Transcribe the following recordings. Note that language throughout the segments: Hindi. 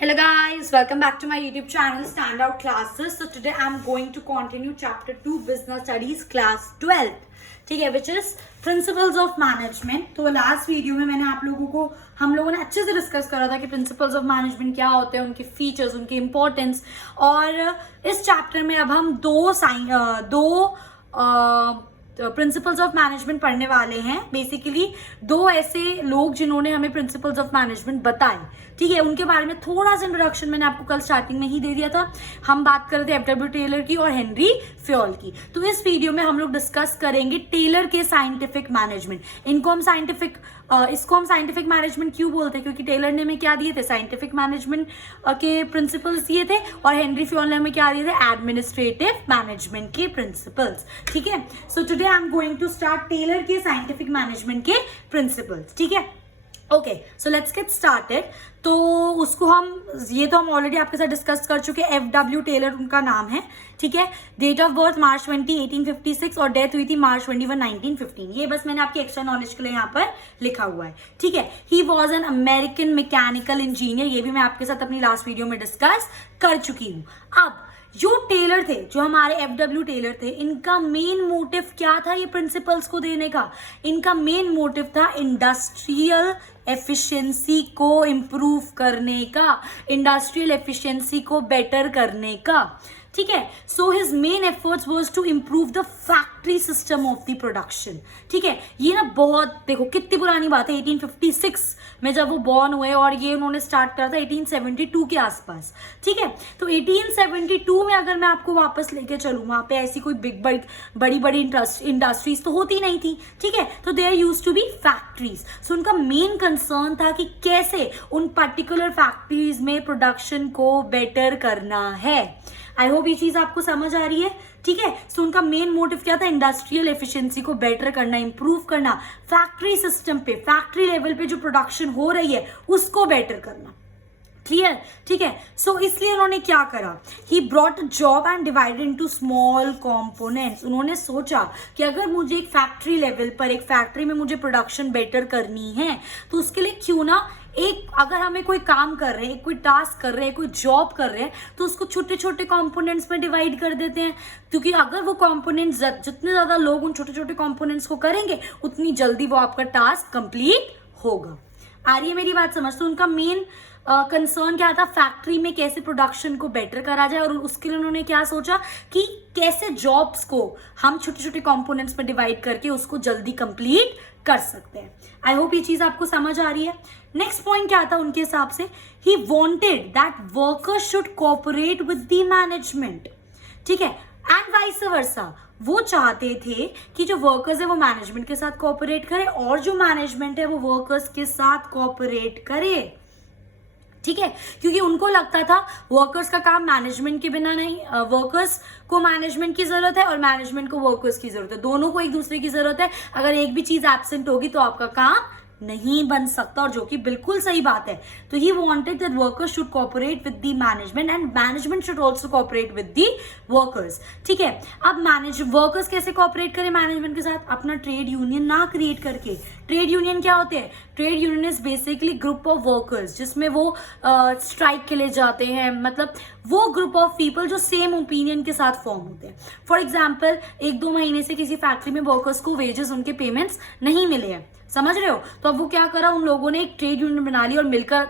Hello guys, welcome back to my YouTube channel Standout Classes. So today I'm going to continue chapter 2 Business Studies class 12. ठीक है, which is Principles of Management. तो लास्ट वीडियो में मैंने आप लोगों को हम लोगों ने अच्छे से डिस्कस करा था कि प्रिंसिपल्स ऑफ मैनेजमेंट क्या होते हैं, उनके फीचर्स, उनकी इंपॉर्टेंस. और इस चैप्टर में अब हम दो प्रिंसिपल्स ऑफ मैनेजमेंट पढ़ने वाले हैं. बेसिकली दो ऐसे लोग जिन्होंने हमें प्रिंसिपल्स ऑफ मैनेजमेंट बताए. ठीक है, उनके बारे में थोड़ा सा इंट्रोडक्शन मैंने आपको कल स्टार्टिंग में ही दे दिया था. हम बात कर रहे थे एफडब्ल्यू टेलर की और हेनरी फ्योल की. तो इस वीडियो में हम लोग डिस्कस करेंगे टेलर के साइंटिफिक मैनेजमेंट. इसको हम साइंटिफिक मैनेजमेंट क्यों बोलते हैं? क्योंकि टेलर ने हमें क्या दिए थे? साइंटिफिक मैनेजमेंट के प्रिंसिपल्स दिए थे और हेनरी फ्योल ने हमें क्या दिए थे? एडमिनिस्ट्रेटिव मैनेजमेंट के प्रिंसिपल्स. ठीक है, so today I am going to start Taylor के साइंटिफिक मैनेजमेंट के प्रिंसिपल्स. ठीक है, okay, so let's get started. तो उसको हम ऑलरेडी आपके साथ डिस्कस कर चुके हैं. एफडब्ल्यू टेलर उनका नाम है. ठीक है, डेट ऑफ बर्थ मार्च 20, 1856 और डेथ हुई थी मार्च 21, 1915. ये बस मैंने आपकी एक्स्ट्रा नॉलेज के लिए यहाँ पर लिखा हुआ है. ठीक है, he was an American mechanical engineer. ये भी मैं आपके साथ अपनी लास्ट वीडियो में डिस्कस कर चुकी हूँ. अब जो टेलर थे, जो हमारे एफडब्ल्यू टेलर थे, इनका मेन मोटिव क्या था ये प्रिंसिपल्स को देने का? इनका मेन मोटिव था इंडस्ट्रियल एफिशिएंसी को इम्प्रूव करने का, इंडस्ट्रियल एफिशिएंसी को बेटर करने का. ठीक है, so his main efforts was to improve the factory system of the production. ठीक है, ये ना बहुत, देखो कितनी पुरानी बात है. 1856 में जब वो बॉर्न हुए और ये उन्होंने स्टार्ट करा था 1872 के आसपास. ठीक है, तो 1872 में अगर मैं आपको वापस लेके चलूँ, वहां पे ऐसी कोई बड़ी बड़ी इंडस्ट्रीज तो होती नहीं थी. ठीक है, तो there used to be factories. So उनका मेन कंसर्न था कि कैसे उन पर्टिकुलर फैक्ट्रीज में प्रोडक्शन को बेटर करना है. आई होप ये चीज आपको समझ आ रही है. ठीक है, सो उनका मेन मोटिव क्या था? इंडस्ट्रियल एफिशिएंसी को बेटर करना, इंप्रूव करना, फैक्ट्री सिस्टम पे, फैक्ट्री लेवल पे जो प्रोडक्शन हो रही है उसको बेटर करना. क्लियर? ठीक है, सो इसलिए उन्होंने क्या करा? He brought job and divided into small components. उन्होंने सोचा कि अगर मुझे एक फैक्ट्री लेवल पर, एक फैक्ट्री में मुझे प्रोडक्शन बेटर करनी है तो उसके लिए क्यों ना अगर हमें कोई काम कर रहे हैं, कोई टास्क कर रहे हैं, कोई जॉब कर रहे हैं, तो उसको छोटे छोटे कंपोनेंट्स में डिवाइड कर देते हैं. क्योंकि अगर वो कंपोनेंट्स, जितने ज्यादा लोग उन छोटे छोटे कंपोनेंट्स को करेंगे उतनी जल्दी वो आपका टास्क कंप्लीट होगा. आ रही है मेरी बात समझ? तो उनका मेन कंसर्न क्या था? फैक्ट्री में कैसे प्रोडक्शन को बेटर करा जाए. और उसके लिए उन्होंने क्या सोचा कि कैसे जॉब्स को हम छोटे छोटे कंपोनेंट्स में डिवाइड करके उसको जल्दी कंप्लीट कर सकते हैं. आई होप ये चीज आपको समझ आ रही है. नेक्स्ट पॉइंट क्या था उनके हिसाब से? He wanted that workers should cooperate with the management. ठीक है, एंड वाइस वर्सा. वो चाहते थे कि जो वर्कर्स है वो मैनेजमेंट के साथ कोऑपरेट करे और जो मैनेजमेंट है वो वर्कर्स के साथ कोऑपरेट करे. ठीक है, क्योंकि उनको लगता था वर्कर्स का काम मैनेजमेंट के बिना नहीं, वर्कर्स को मैनेजमेंट की जरूरत है और मैनेजमेंट को वर्कर्स की जरूरत है. दोनों को एक दूसरे की जरूरत है. अगर एक भी चीज एब्सेंट होगी तो आपका काम नहीं बन सकता, और जो कि बिल्कुल सही बात है. तो he wanted that workers should cooperate with the management and management should also cooperate with the workers. ठीक है, अब वर्कर्स कैसे कोऑपरेट करें मैनेजमेंट के साथ? अपना ट्रेड यूनियन ना क्रिएट करके. ट्रेड यूनियन क्या होते हैं? Trade union is basically group of workers जिसमें वो स्ट्राइक के लिए जाते हैं. मतलब वो ग्रुप ऑफ पीपल जो सेम ओपिनियन के साथ फॉर्म होते हैं. फॉर एग्जाम्पल, 1-2 महीने से किसी फैक्ट्री में वर्कर्स को वेजेस, उनके पेमेंट्स नहीं मिले हैं, समझ रहे हो? तो अब वो क्या करा? उन लोगों ने एक ट्रेड यूनियन बना ली और मिलकर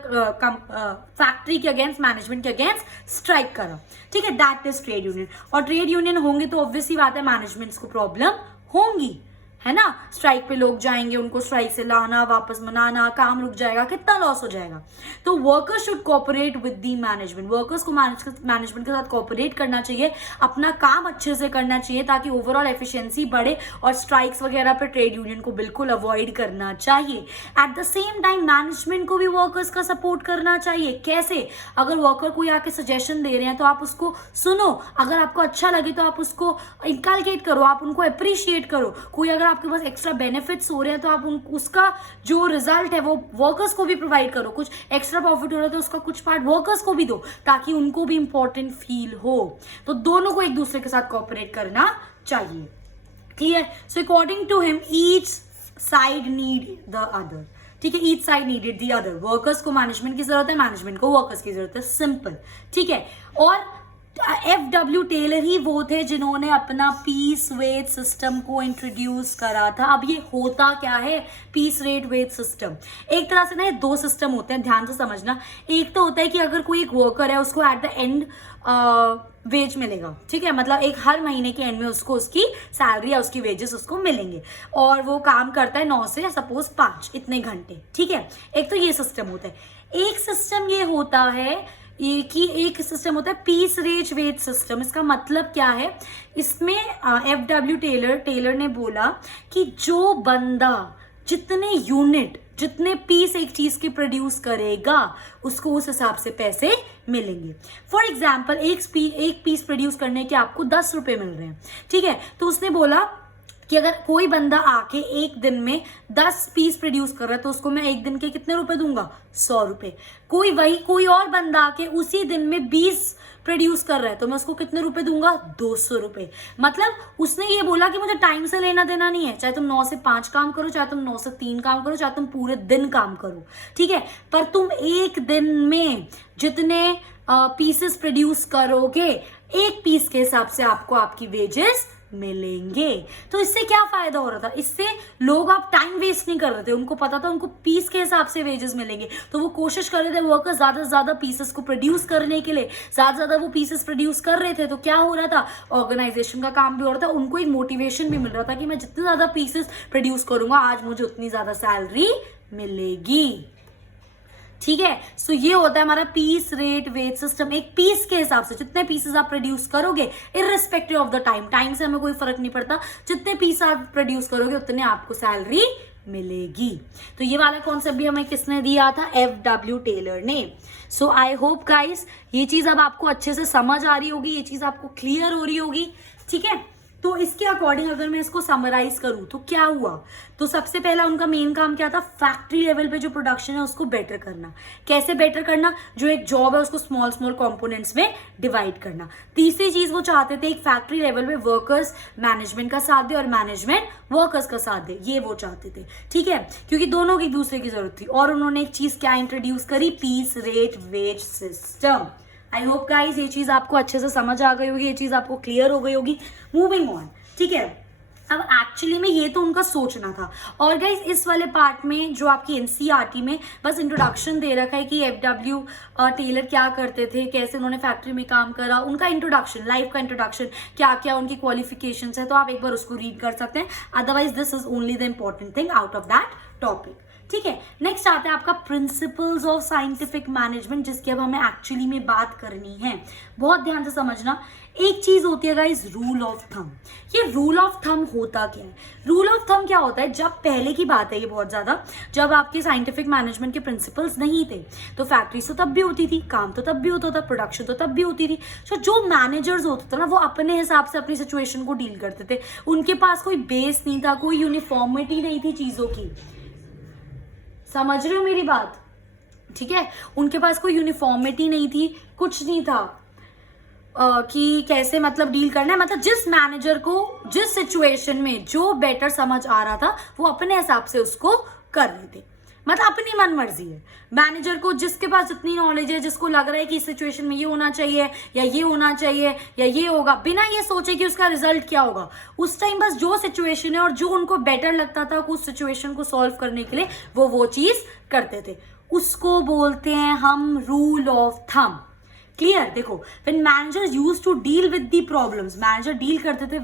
फैक्ट्री के अगेंस्ट, मैनेजमेंट के अगेंस्ट स्ट्राइक करा. ठीक है, दैट इज ट्रेड यूनियन. और ट्रेड यूनियन होंगे तो ऑब्वियसली बात है मैनेजमेंट्स को प्रॉब्लम होंगी, है ना? स्ट्राइक पे लोग जाएंगे, उनको स्ट्राइक से लाना, वापस मनाना, काम रुक जाएगा, कितना लॉस हो जाएगा. तो workers should cooperate with the management. Workers को मैनेजमेंट के साथ कोऑपरेट करना चाहिए, अपना काम अच्छे से करना चाहिए ताकि ओवरऑल एफिशिएंसी बढ़े, और स्ट्राइक्स वगैरह पे ट्रेड यूनियन को बिल्कुल अवॉइड करना चाहिए. At the same time management को भी वर्कर्स का सपोर्ट करना चाहिए. कैसे? अगर वर्कर कोई आके सजेशन दे रहे हैं तो आप उसको सुनो. अगर आपको अच्छा लगे तो आप उसको इनकलकेट करो, आप उनको अप्रिशिएट करो. कोई अगर आपके पास एक्स्ट्रा बेनिफिट्स हो रहे हैं तो आप उसका जो रिजल्ट है वो वर्कर्स को भी प्रोवाइड करो. कुछ एक्स्ट्रा प्रॉफिट हो रहा है तो उसका कुछ पार्ट वर्कर्स को भी दो ताकि उनको भी इंपॉर्टेंट फील हो. तो दोनों को एक दूसरे के साथ कोऑपरेट करना चाहिए. Clear? So according to him each side need the other. ठीक है, each side needed the other, workers को मैनेजमेंट की जरूरत है, मैनेजमेंट को वर्कर्स की जरूरत है, सिंपल, ठीक है। और FW टेलर ही वो थे जिन्होंने अपना पीस वेज सिस्टम को इंट्रोड्यूस करा था। अब ये होता क्या है पीस रेट वेज सिस्टम? एक तरह से ना ये दो सिस्टम होते हैं, ध्यान से समझना। एक तो होता है कि अगर कोई एक वर्कर है उसको एट द एंड वेज मिलेगा, ठीक है, मतलब एक हर महीने के एंड में उसको उसकी सैलरी या उसकी वेजेस उसको मिलेंगे, और वो काम करता है 9 से सपोज 5 इतने घंटे, ठीक है। एक तो ये सिस्टम होता है। एक सिस्टम ये होता है, एक सिस्टम होता है पीस रेट वेज सिस्टम। इसका मतलब क्या है? इसमें FW टेलर ने बोला कि जो बंदा जितने यूनिट, जितने पीस एक चीज के प्रोड्यूस करेगा उसको उस हिसाब से पैसे मिलेंगे। फॉर एग्जाम्पल एक पीस प्रोड्यूस करने के आपको 10 रुपए मिल रहे हैं, ठीक है। तो उसने बोला कि अगर कोई बंदा आके एक दिन में 10 पीस प्रोड्यूस कर रहा है तो उसको मैं एक दिन के कितने रुपए दूंगा? 100 रुपए। कोई और बंदा आके उसी दिन में 20 प्रोड्यूस कर रहा है तो मैं उसको कितने रुपए दूंगा? 200 रुपए। मतलब उसने ये बोला कि मुझे टाइम से लेना देना नहीं है, चाहे तुम 9 से 5 काम करो, चाहे तुम 9 से 3 काम करो, चाहे तुम पूरे दिन काम करो, ठीक है, पर तुम एक दिन में जितने पीसेस प्रोड्यूस करोगे एक पीस के हिसाब से आपको आपकी वेजेस मिलेंगे। तो इससे क्या फायदा हो रहा था? इससे लोग आप टाइम वेस्ट नहीं कर रहे थे, उनको पता था उनको पीस के हिसाब से वेजेस मिलेंगे, तो वो कोशिश कर रहे थे वर्कर्स ज्यादा से ज्यादा पीसेस को प्रोड्यूस करने के लिए। ज्यादा से ज्यादा वो पीसेस प्रोड्यूस कर रहे थे तो क्या हो रहा था? ऑर्गेनाइजेशन का काम भी हो रहा था, उनको एक मोटिवेशन भी मिल रहा था कि मैं जितने ज्यादा पीसेस प्रोड्यूस करूंगा आज मुझे उतनी ज्यादा सैलरी मिलेगी, ठीक है। सो ये होता है हमारा पीस रेट वेज सिस्टम। एक पीस के हिसाब से जितने पीसेस आप प्रोड्यूस करोगे इररिस्पेक्टिव ऑफ द टाइम से हमें कोई फर्क नहीं पड़ता, जितने पीस आप प्रोड्यूस करोगे उतने आपको सैलरी मिलेगी। तो ये वाला कॉन्सेप्ट भी हमें किसने दिया था? FW टेलर ने। सो आई होप गाइस ये चीज अब आपको अच्छे से समझ आ रही होगी, ये चीज आपको क्लियर हो रही होगी, ठीक है। तो इसके अकॉर्डिंग अगर मैं इसको समराइज करूं तो क्या हुआ? तो सबसे पहला उनका मेन काम क्या था? फैक्ट्री लेवल पे जो प्रोडक्शन है उसको बेटर करना। कैसे बेटर करना? जो एक जॉब है उसको स्मॉल स्मॉल कंपोनेंट्स में डिवाइड करना। तीसरी चीज वो चाहते थे एक फैक्ट्री लेवल पे वर्कर्स मैनेजमेंट का साथ दे और मैनेजमेंट वर्कर्स का साथ दे, ये वो चाहते थे, ठीक है, क्योंकि दोनों की दूसरे की जरूरत थी। और उन्होंने एक चीज क्या इंट्रोड्यूस करी? Piece rate wage system. I hope guys ये चीज आपको अच्छे से समझ आ गई होगी, ये चीज आपको क्लियर हो गई होगी। मूविंग ऑन, ठीक है। अब एक्चुअली में ये तो उनका सोचना था। और गाइज इस वाले पार्ट में जो आपकी NCERT में बस इंट्रोडक्शन दे रखा है कि FW टेलर क्या करते थे, कैसे उन्होंने फैक्ट्री में काम करा, उनका इंट्रोडक्शन, लाइफ का इंट्रोडक्शन, क्या क्या उनकी क्वालिफिकेशंस है, तो आप एक बार उसको रीड कर सकते हैं। Otherwise this is only the important thing out of that topic, ठीक है। नेक्स्ट आता है आपका प्रिंसिपल्स ऑफ साइंटिफिक मैनेजमेंट, जिसकी अब हमें एक्चुअली में बात करनी है। बहुत ध्यान से समझना। एक चीज होती है गाइस रूल ऑफ थंब। ये रूल ऑफ थंब होता क्या है? रूल ऑफ थंब क्या होता है? जब पहले की बात है ये, बहुत ज्यादा, जब आपके साइंटिफिक मैनेजमेंट के प्रिंसिपल्स नहीं थे तो फैक्ट्रीज तो तब भी होती थी, काम तो तब भी होता था, प्रोडक्शन तो तब भी होती थी। तो जो मैनेजर्स होते थे ना वो अपने हिसाब से अपनी सिचुएशन को डील करते थे। उनके पास कोई बेस नहीं था, कोई यूनिफॉर्मिटी नहीं थी चीजों की। समझ रहे हो मेरी बात? ठीक है, उनके पास कोई यूनिफॉर्मिटी नहीं थी, कुछ नहीं था कि कैसे मतलब डील करना है। मतलब जिस मैनेजर को जिस सिचुएशन में जो बेटर समझ आ रहा था वो अपने हिसाब से उसको कर रहे थे। मतलब अपनी मन मर्जी है। मैनेजर को जिसके पास जितनी नॉलेज है, जिसको लग रहा है कि इस सिचुएशन में ये होना चाहिए या ये होना चाहिए या ये होगा, बिना ये सोचे कि उसका रिजल्ट क्या होगा, उस टाइम बस जो सिचुएशन है और जो उनको बेटर लगता था उस सिचुएशन को सॉल्व करने के लिए वो चीज करते थे। उसको बोलते हैं हम रूल ऑफ थंब। क्लियर? देखो, when managers used to deal with the problems, manager deal करते थे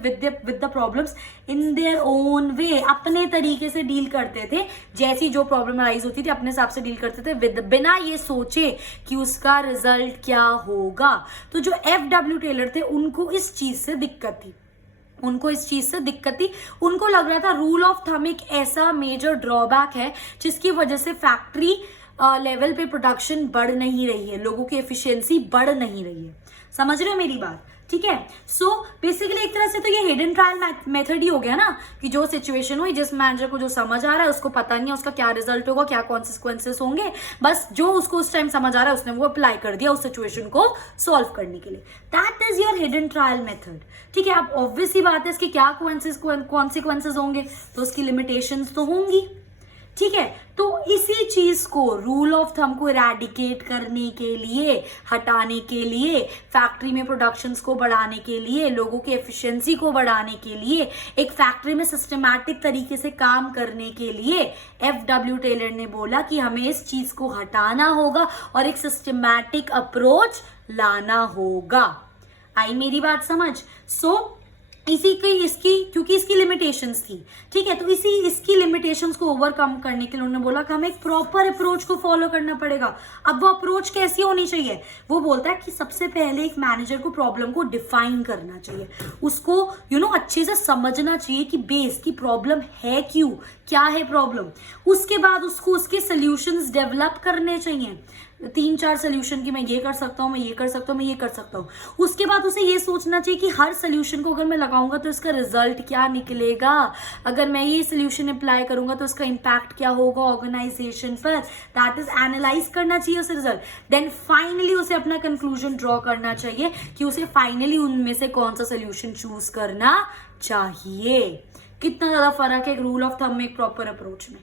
with the problems in their own way, अपने तरीके से डील करते थे। जैसी जो प्रॉब्लम अराइज होती थी अपने हिसाब से डील करते थे बिना ये सोचे कि उसका रिजल्ट क्या होगा। तो जो FW टेलर थे उनको इस चीज से दिक्कत थी, उनको लग रहा था रूल ऑफ थंब एक ऐसा मेजर ड्रॉबैक है जिसकी वजह से फैक्ट्री लेवल पे प्रोडक्शन बढ़ नहीं रही है, लोगों की एफिशिएंसी बढ़ नहीं रही है। समझ रहे हो मेरी बात? ठीक है। सो बेसिकली एक तरह से तो ये हिडन ट्रायल मेथड ही हो गया ना, कि जो सिचुएशन हुई, जिस मैनेजर को जो समझ आ रहा है उसको पता नहीं है उसका क्या रिजल्ट होगा, क्या कॉन्सिक्वेंसेस होंगे, बस जो उसको उस टाइम समझ आ रहा है उसने वो अप्लाई कर दिया उस सिचुएशन को सॉल्व करने के लिए। That is your hidden trial method. ठीक है। अब ऑब्वियस ही बात है इसकी क्या कॉन्सिक्वेंसेस होंगे, तो उसकी लिमिटेशंस तो होंगी। ठीक है। तो इसी चीज को, रूल ऑफ थंब को इरेडिकेट करने के लिए, हटाने के लिए, फैक्ट्री में प्रोडक्शंस को बढ़ाने के लिए, लोगों की एफिशिएंसी को बढ़ाने के लिए, एक फैक्ट्री में सिस्टमैटिक तरीके से काम करने के लिए FW टेलर ने बोला कि हमें इस चीज को हटाना होगा और एक सिस्टमैटिक अप्रोच लाना होगा। आई मेरी बात समझ? इसी की इसकी, क्योंकि इसकी लिमिटेशंस थी, ठीक है, तो इसकी लिमिटेशंस को ओवरकम करने के लिए उन्होंने बोला कि हमें एक प्रॉपर अप्रोच को फॉलो करना पड़ेगा। अब वो अप्रोच कैसी होनी चाहिए? वो बोलता है कि सबसे पहले एक मैनेजर को प्रॉब्लम को डिफाइन करना चाहिए, उसको अच्छे से समझना चाहिए कि बेस की प्रॉब्लम है क्यों, क्या है प्रॉब्लम। उसके बाद उसको उसके सोल्यूशंस डेवलप करने चाहिए, 3-4 सोल्यूशन की मैं ये कर सकता हूँ, मैं ये कर सकता हूँ, मैं ये कर सकता हूँ। उसके बाद उसे ये सोचना चाहिए कि हर सोल्यूशन को अगर मैं लगाऊंगा तो इसका रिजल्ट क्या निकलेगा, अगर मैं ये सोल्यूशन अप्लाई करूंगा तो इसका इम्पैक्ट क्या होगा ऑर्गेनाइजेशन पर। दैट इज एनालाइज करना चाहिए उसे रिजल्ट। देन फाइनली उसे अपना कंक्लूजन ड्रॉ करना चाहिए कि उसे फाइनली उनमें से कौन सा सोल्यूशन चूज करना चाहिए। कितना ज्यादा फर्क है एक रूल ऑफ थंब में, एक प्रॉपर अप्रोच में।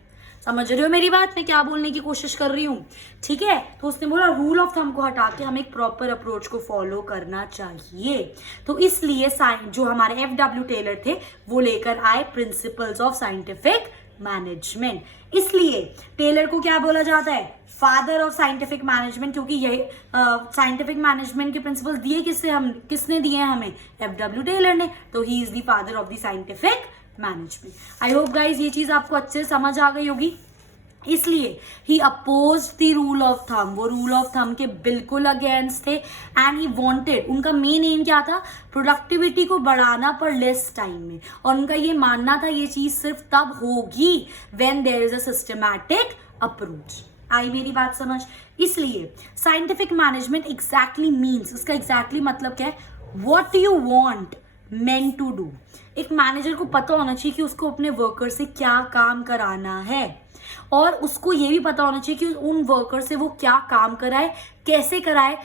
समझ रहे हो मेरी बात, मैं क्या बोलने की कोशिश कर रही हूँ? ठीक है, तो उसने बोला रूल ऑफ थंब को हटा के हमें एक प्रॉपर अप्रोच को फॉलो करना चाहिए। तो इसलिए जो हमारे FW टेलर थे वो लेकर आए प्रिंसिपल्स ऑफ साइंटिफिक मैनेजमेंट। इसलिए टेलर को क्या बोला जाता है? फादर ऑफ साइंटिफिक मैनेजमेंट, क्योंकि यही साइंटिफिक मैनेजमेंट के प्रिंसिपल्स दिए किसने दिए हैं हमें? FW टेलर ने। तो he is the father of the scientific management. I hope guys ये चीज आपको अच्छे से समझ आ गई होगी। इसलिए he opposed the rule of thumb, वो रूल ऑफ थंब के बिल्कुल अगेंस्ट थे। एंड ही वांटेड, उनका मेन एम क्या था? प्रोडक्टिविटी को बढ़ाना पर लेस टाइम में। और उनका ये मानना था ये चीज सिर्फ तब होगी when there is a systematic approach. आई मेरी बात समझ? इसलिए साइंटिफिक मैनेजमेंट एग्जैक्टली मीन्स, उसका एग्जैक्टली मतलब क्या है? What you want men to do. एक मैनेजर को पता होना चाहिए कि उसको अपने वर्कर से क्या काम कराना है, और उसको ये भी पता होना चाहिए कि उन वर्कर से वो क्या काम कराए, कैसे कराए,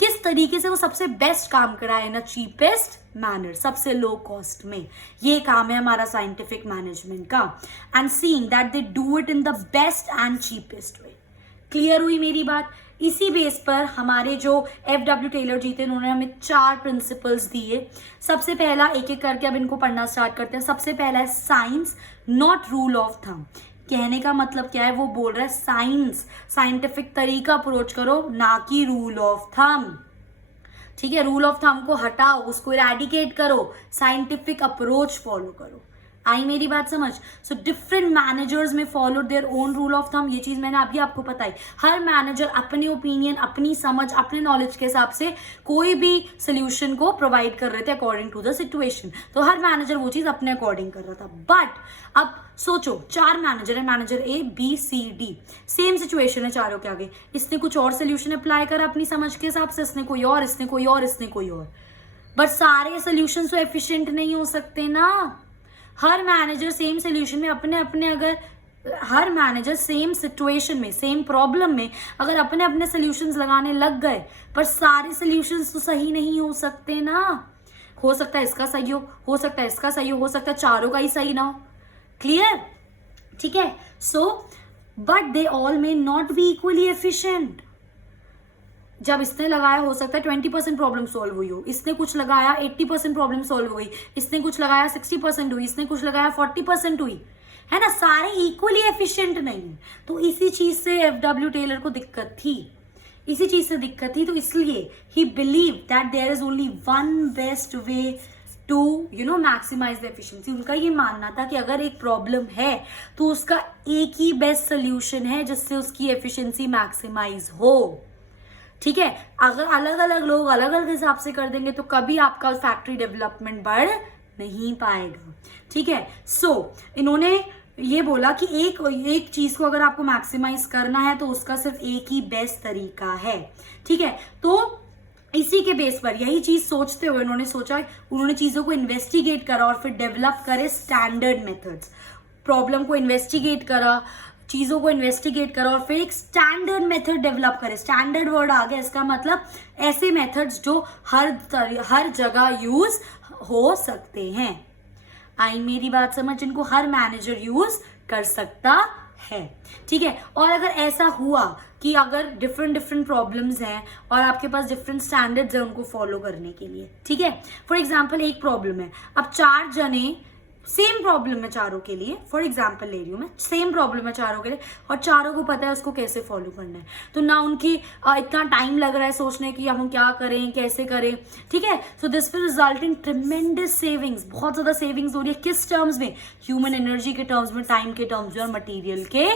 किस तरीके से वो सबसे बेस्ट काम कराए इन अ चीपेस्ट मैनर, सबसे लो कॉस्ट में। ये काम है हमारा साइंटिफिक मैनेजमेंट का। And seeing that they do it in the best and cheapest way. Clear हुई मेरी बात? इसी बेस पर हमारे जो FW टेलर जी थे उन्होंने हमें 4 प्रिंसिपल्स दिए। सबसे पहला, एक एक करके अब इनको पढ़ना स्टार्ट करते हैं। सबसे पहला है science not rule of thumb. कहने का मतलब क्या है? वो बोल रहा है साइंस, साइंटिफिक तरीका अप्रोच करो, ना कि रूल ऑफ थंब। ठीक है, रूल ऑफ थंब को हटाओ, उसको इरेडिकेट करो, साइंटिफिक अप्रोच फॉलो करो। आई मेरी बात समझ? सो डिफरेंट मैनेजर्स में follow their own rule of thumb. ये चीज मैंने अभी आपको बताई। हर मैनेजर अपने ओपिनियन, अपनी समझ, अपने नॉलेज के हिसाब से कोई भी सोल्यूशन को प्रोवाइड कर रहे थे अकॉर्डिंग टू द सिचुएशन। तो हर मैनेजर वो चीज अपने अकॉर्डिंग कर रहा था। बट अब सोचो, 4 मैनेजर है, manager A, B, C, D, same situation है चारों के आगे। इसने कुछ और सोल्यूशन अप्लाई करा अपनी समझ के हिसाब से, इसने कोई और, इसने कोई और, इसने कोई और। बट सारे सोल्यूशन तो एफिशिएंट नहीं हो सकते ना। हर मैनेजर सेम सोल्यूशन में अपने अगर हर मैनेजर सेम सिचुएशन में, सेम प्रॉब्लम में अगर अपने अपने सोल्यूशंस लगाने लग गए, पर सारे सोल्यूशंस तो सही नहीं हो सकते ना। हो सकता है इसका सही हो सकता है इसका सही हो सकता है चारों का ही सही ना हो। क्लियर? ठीक है। So but they all may not be equally efficient. जब इसने लगाया हो सकता है 20% प्रॉब्लम सॉल्व हुई हो, इसने कुछ लगाया 80% प्रॉब्लम सॉल्व हुई, इसने कुछ लगाया 60% हुई, इसने कुछ लगाया 40% हुई, है ना। सारे इक्वली एफिशिएंट नहीं है। तो इसी चीज से FW टेलर को दिक्कत थी, इसी चीज से दिक्कत थी। तो इसलिए he believe that there is only one best way to maximise the efficiency. उनका ये मानना था कि अगर एक प्रॉब्लम है तो उसका एक ही बेस्ट सोल्यूशन है जिससे उसकी एफिशिएंसी मैक्सिमाइज हो। ठीक है, अगर अलग अलग लोग अलग अलग हिसाब से कर देंगे तो कभी आपका फैक्ट्री डेवलपमेंट बढ़ नहीं पाएगा। ठीक है। सो इन्होंने ये बोला कि एक चीज को अगर आपको मैक्सिमाइज करना है तो उसका सिर्फ एक ही बेस्ट तरीका है। ठीक है, तो इसी के बेस पर यही चीज सोचते हुए उन्होंने चीजों को इन्वेस्टिगेट करा और फिर डेवलप करे स्टैंडर्ड मेथड्स। प्रॉब्लम को इन्वेस्टिगेट करा, चीजों को इन्वेस्टिगेट करा और फिर एक स्टैंडर्ड मेथड डेवलप करे। स्टैंडर्ड वर्ड आ गया, इसका मतलब ऐसे मेथड्स जो हर जगह यूज हो सकते हैं। आई मेरी बात समझ? जिनको हर मैनेजर यूज कर सकता है, ठीक है। और अगर ऐसा हुआ कि अगर डिफरेंट प्रॉब्लम्स हैं और आपके पास डिफरेंट स्टैंडर्ड्स हैं उनको फॉलो करने के लिए, ठीक है। फॉर एग्जांपल एक प्रॉब्लम है, अब 4 जने सेम प्रॉब्लम है चारों के लिए, फॉर एग्जांपल ले रही हूँ मैं, सेम प्रॉब्लम है चारों के लिए और चारों को पता है उसको कैसे फॉलो करना है, तो ना उनकी इतना टाइम लग रहा है सोचने की हम क्या करें कैसे करें, ठीक है। So this will result in tremendous savings, बहुत ज़्यादा सेविंग्स हो रही है। किस टर्म्स में? ह्यूमन एनर्जी के टर्म्स में, टाइम के टर्म्स में और मटीरियल के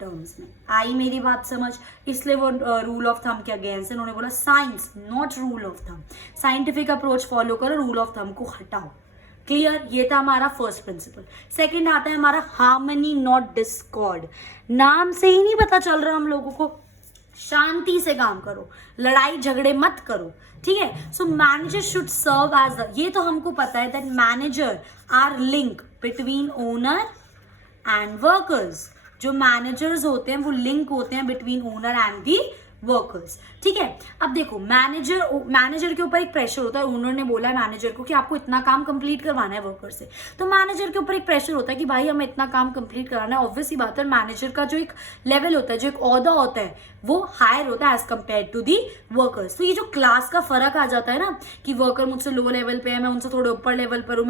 टर्म्स में। आई मेरी बात समझ? इसलिए वो रूल ऑफ थंब के अगेंस्ट उन्होंने बोला science not rule of thumb, scientific approach follow करो, रूल ऑफ थंब को हटाओ। क्लियर? ये था हमारा फर्स्ट प्रिंसिपल। सेकंड आता है हमारा हार्मनी नॉट डिस्कॉर्ड। नाम से ही नहीं पता चल रहा हम लोगों को, शांति से काम करो, लड़ाई झगड़े मत करो, ठीक है। So manager should serve as the, ये तो हमको पता है that manager are link between owner and workers. जो मैनेजर्स होते हैं वो लिंक होते हैं between owner and the workers, ठीक है। अब देखो मैनेजर के ऊपर एक प्रेशर होता है, ओनर ने बोला है मैनेजर को कि आपको इतना काम कंप्लीट करवाना है वर्कर से, तो मैनेजर के ऊपर एक प्रेशर होता है कि भाई हमें इतना काम कंप्लीट कराना है। ऑब्वियस ही बात है, मैनेजर का जो एक लेवल होता है, जो एक ओहदा होता है, वो हायर होता है as compare to the workers. तो ये जो क्लास का फर्क आ जाता है ना कि वर्कर मुझसे लो लेवल पे है, मैं उनसे थोड़े ऊपर लेवल पर हूँ,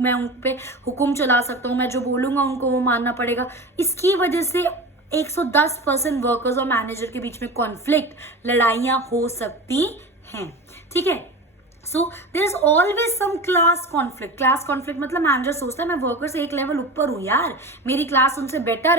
मैं उन पे हुक्म चला सकता हूँ, मैं जो बोलूंगा उनको वो मानना पड़ेगा। इसकी वजह से 110% वर्कर्स और मैनेजर के बीच में कॉन्फ्लिक्ट, लड़ाइयां हो सकती हैं, ठीक है। So there is always some class conflict. Class conflict मतलब मैनेजर सोचता है मैं वर्कर से एक लेवल ऊपर हूं यार, मेरी क्लास उनसे बेटर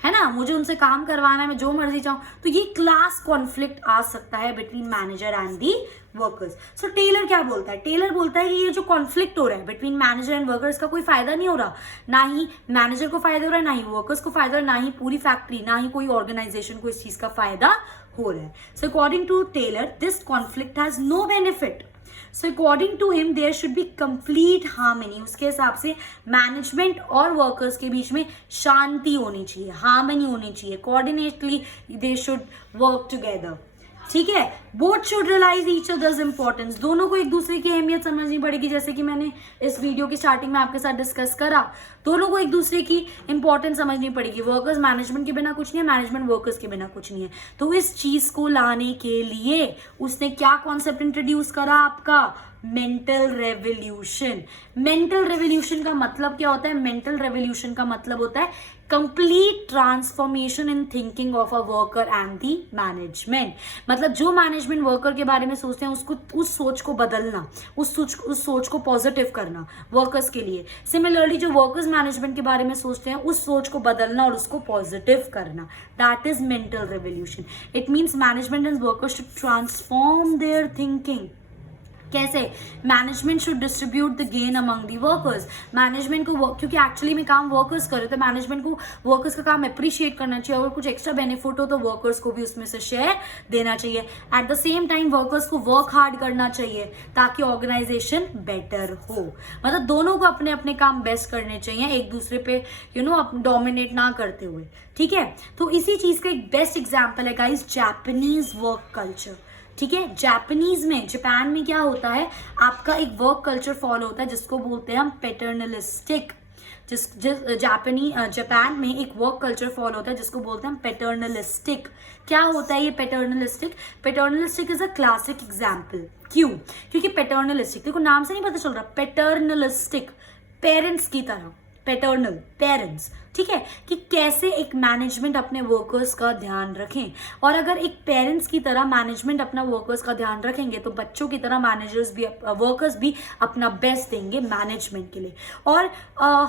है ना, मुझे उनसे काम करवाना है, मैं जो मर्जी चाहूँ, तो ये क्लास कॉन्फ्लिक्ट आ सकता है between manager and the workers. So Taylor क्या बोलता है? टेलर बोलता है कि ये जो कॉन्फ्लिक्ट हो रहा है बिटवीन मैनेजर एंड वर्कर्स का कोई फायदा नहीं हो रहा, ना ही मैनेजर को फायदा हो रहा है, ना ही वर्कर्स को फायदा हो रहा है, ना ही पूरी फैक्ट्री, ना ही कोई ऑर्गेनाइजेशन को इस चीज का फायदा हो रहा है। So according to Taylor this conflict has no benefit. So according to him there should be complete harmony. उसके हिसाब से मैनेजमेंट और वर्कर्स के बीच में शांति होनी चाहिए, हार्मनी होनी चाहिए, coordinately they should work together, ठीक है। Both should realize each other's importance, दोनों को एक दूसरे की अहमियत समझनी पड़ेगी, जैसे कि मैंने इस वीडियो की स्टार्टिंग में आपके साथ डिस्कस करा। दोनों को एक दूसरे की इंपॉर्टेंस समझनी पड़ेगी। वर्कर्स मैनेजमेंट के बिना कुछ नहीं है, मैनेजमेंट वर्कर्स के बिना कुछ नहीं है। तो इस चीज को लाने के लिए उसने क्या कॉन्सेप्ट इंट्रोड्यूस करा? आपका मेंटल रेवोल्यूशन। मेंटल रेवोल्यूशन का मतलब क्या होता है? मेंटल रेवोल्यूशन का मतलब होता है complete transformation in thinking of a worker and the management. मतलब जो मैनेजमेंट वर्कर के बारे में सोचते हैं उसको, उस सोच को बदलना, उस सोच को पॉजिटिव करना वर्कर्स के लिए। सिमिलरली जो वर्कर्स मैनेजमेंट के बारे में सोचते हैं उस सोच को बदलना और उसको पॉजिटिव करना, that is mental revolution. It means management and workers should transform their thinking. कैसे? Management should distribute the gain among the workers. Management को क्योंकि एक्चुअली में काम वर्कर्स करे तो मैनेजमेंट को वर्कर्स का काम अप्रिशिएट करना चाहिए, अगर कुछ एक्स्ट्रा बेनिफिट हो तो वर्कर्स को भी उसमें से शेयर देना चाहिए। At the same time workers को वर्क हार्ड करना चाहिए ताकि ऑर्गेनाइजेशन बेटर हो। मतलब दोनों को अपने अपने काम बेस्ट करने चाहिए, एक दूसरे पे डोमिनेट ना करते हुए, ठीक है। तो इसी चीज का एक बेस्ट एग्जाम्पल है गाइस जापानीज वर्क कल्चर, ठीक है। जापानीज में, जापान में क्या होता है, आपका एक वर्क कल्चर फॉलो होता है जिसको बोलते हैं हम पैटर्नलिस्टिक। जापान में एक वर्क कल्चर फॉलो होता है जिसको बोलते हैं हम पैटर्नलिस्टिक। क्या होता है ये paternalistic? Paternalistic is a classic example. क्यों? क्योंकि पैटर्नलिस्टिक, देखो नाम से नहीं पता चल रहा, पैटर्नलिस्टिक पेरेंट्स की तरह, पैटर्नल पेरेंट्स, ठीक है, कि कैसे एक मैनेजमेंट अपने वर्कर्स का ध्यान रखें। और अगर एक पेरेंट्स की तरह मैनेजमेंट अपना वर्कर्स का ध्यान रखेंगे तो बच्चों की तरह मैनेजर्स भी, वर्कर्स भी अपना बेस्ट देंगे मैनेजमेंट के लिए। और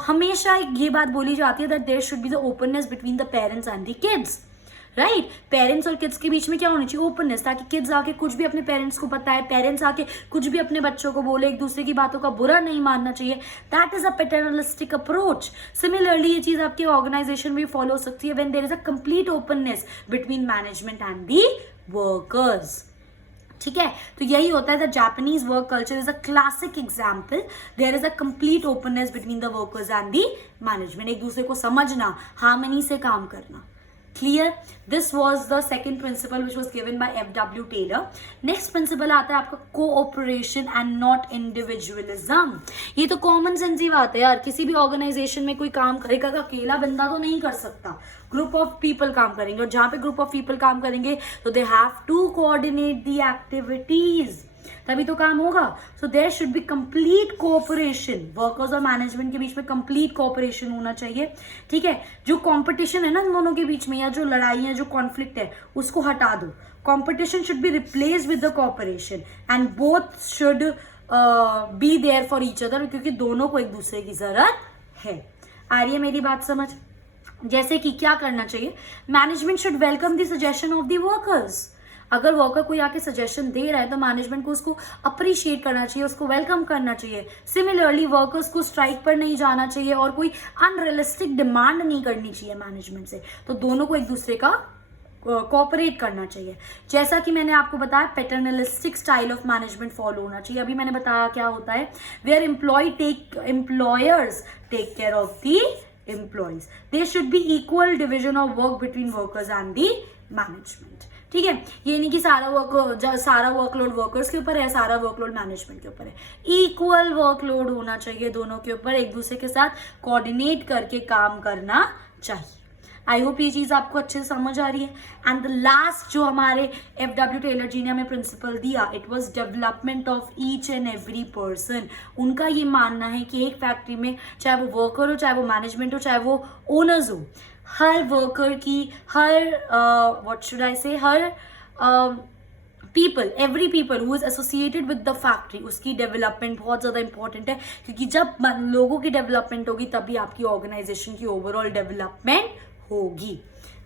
हमेशा ये बात बोली जाती है that there should be the openness between the parents and the kids, right. Parents और किड्स के बीच में क्या होनी चाहिए? ओपननेस, ताकि किड्स आके कुछ भी अपने पेरेंट्स को पता है, पेरेंट्स आके कुछ भी अपने बच्चों को बोले, एक दूसरे की बातों का बुरा नहीं मानना चाहिए। That is a paternalistic approach. Similarly ये चीज आपके ऑर्गेनाइजेशन में फॉलो हो सकती है when there is a complete openness between management and the workers, ठीक है। तो यही होता है the Japanese work culture is a classic example. There is a complete openness between the workers and the management. एक दूसरे को समझना, हार्मनी से काम करना, clear? This was the second principle which was given by F.W. Taylor. Next principle आता है आपका कोऑपरेशन एंड नॉट इंडिविजुअलिज्म. ये तो कॉमन सेंस ही बात है यार, किसी भी ऑर्गेनाइजेशन में कोई काम करेगा अकेला बंदा तो नहीं कर सकता, ग्रुप ऑफ पीपल काम करेंगे, और जहां पे ग्रुप ऑफ पीपल काम करेंगे तो they have to coordinate the activities, तभी तो काम होगा. So there should be complete cooperation, workers और मैनेजमेंट के बीच में कंप्लीट कोऑपरेशन होना चाहिए. ठीक है, जो कंपटीशन है ना इन दोनों के बीच में, या जो लड़ाई है, जो कॉन्फ्लिक्ट है, उसको हटा दो. Competition should be replaced with the cooperation and both should be there for each other, क्योंकि दोनों को एक दूसरे की जरूरत है. आ रही है मेरी बात समझ? जैसे कि क्या करना चाहिए, management should welcome the suggestion of the workers. अगर वर्कर कोई आके सजेशन दे रहा है तो मैनेजमेंट को उसको अप्रिशिएट करना चाहिए, उसको वेलकम करना चाहिए. सिमिलरली वर्कर्स को स्ट्राइक पर नहीं जाना चाहिए और कोई अनरियलिस्टिक डिमांड नहीं करनी चाहिए मैनेजमेंट से. तो दोनों को एक दूसरे का कोऑपरेट करना चाहिए. जैसा कि मैंने आपको बताया, paternalistic style of management follow होना चाहिए. अभी मैंने बताया क्या होता है, where employers take care of the employees. There should be equal division of work between workers and the management. ठीक है, ये नहीं कि सारा वर्कलोड वर्कर्स के ऊपर है, सारा वर्कलोड मैनेजमेंट के ऊपर है. इक्वल वर्कलोड होना चाहिए दोनों के ऊपर, एक दूसरे के साथ कोऑर्डिनेट करके काम करना चाहिए. आई होप ये चीज आपको अच्छे से समझ आ रही है. एंड द लास्ट जो हमारे F.W. टेलर जी ने हमें प्रिंसिपल दिया, it was development of each and every person. उनका ये मानना है कि एक फैक्ट्री में चाहे वो वर्कर हो, चाहे वो मैनेजमेंट हो, चाहे वो ओनर्स हो, हर वर्कर की, हर व्हाट शुड आई से, her people, every people who is associated with the factory, उसकी डेवलपमेंट बहुत ज़्यादा इंपॉर्टेंट है. क्योंकि जब लोगों की डेवलपमेंट होगी तभी आपकी ऑर्गेनाइजेशन की ओवरऑल डेवलपमेंट होगी.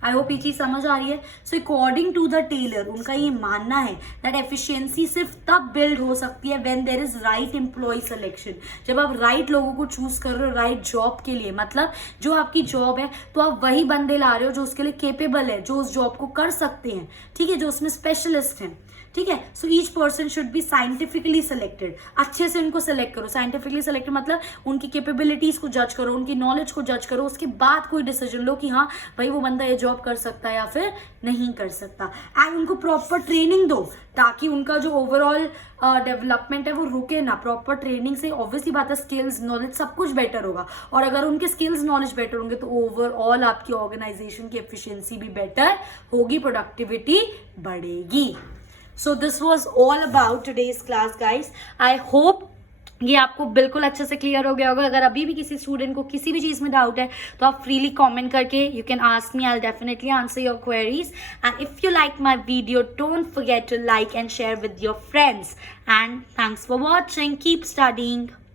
आई होप ये चीज समझ आ रही है. So according to the Taylor, उनका ये मानना है दैट एफिशिएंसी सिर्फ तब बिल्ड हो सकती है when there is right employee selection. जब आप राइट लोगों को चूज कर रहे हो राइट जॉब के लिए, मतलब जो आपकी जॉब है तो आप वही बंदे ला रहे हो जो उसके लिए केपेबल है, जो उस जॉब को कर सकते हैं. ठीक है, जो उसमें स्पेशलिस्ट हैं. ठीक है, so each person should be scientifically selected. अच्छे से उनको सिलेक्ट करो. साइंटिफिकली सिलेक्टेड मतलब उनकी कैपेबिलिटीज को जज करो, उनकी नॉलेज को जज करो, उसके बाद कोई डिसीजन लो कि हाँ भाई वो बंदा ये जॉब कर सकता है या फिर नहीं कर सकता. एंड उनको प्रॉपर ट्रेनिंग दो ताकि उनका जो ओवरऑल डेवलपमेंट है वो रुके ना. प्रॉपर ट्रेनिंग से ऑब्वियसली बात है स्किल्स नॉलेज सब कुछ बेटर होगा, और अगर उनके स्किल्स नॉलेज बेटर होंगे तो ओवरऑल आपकी ऑर्गेनाइजेशन की एफिशिएंसी भी बेटर होगी, प्रोडक्टिविटी बढ़ेगी. So this was all about today's class guys. I hope ये आपको बिल्कुल अच्छे से क्लियर हो गया होगा. अगर अभी भी किसी स्टूडेंट को किसी भी चीज़ में डाउट है तो आप फ्रीली कमेंट करके you can ask me, I will definitely answer your queries. And if you like my video don't forget to like and share with your friends. And thanks for watching. Keep studying.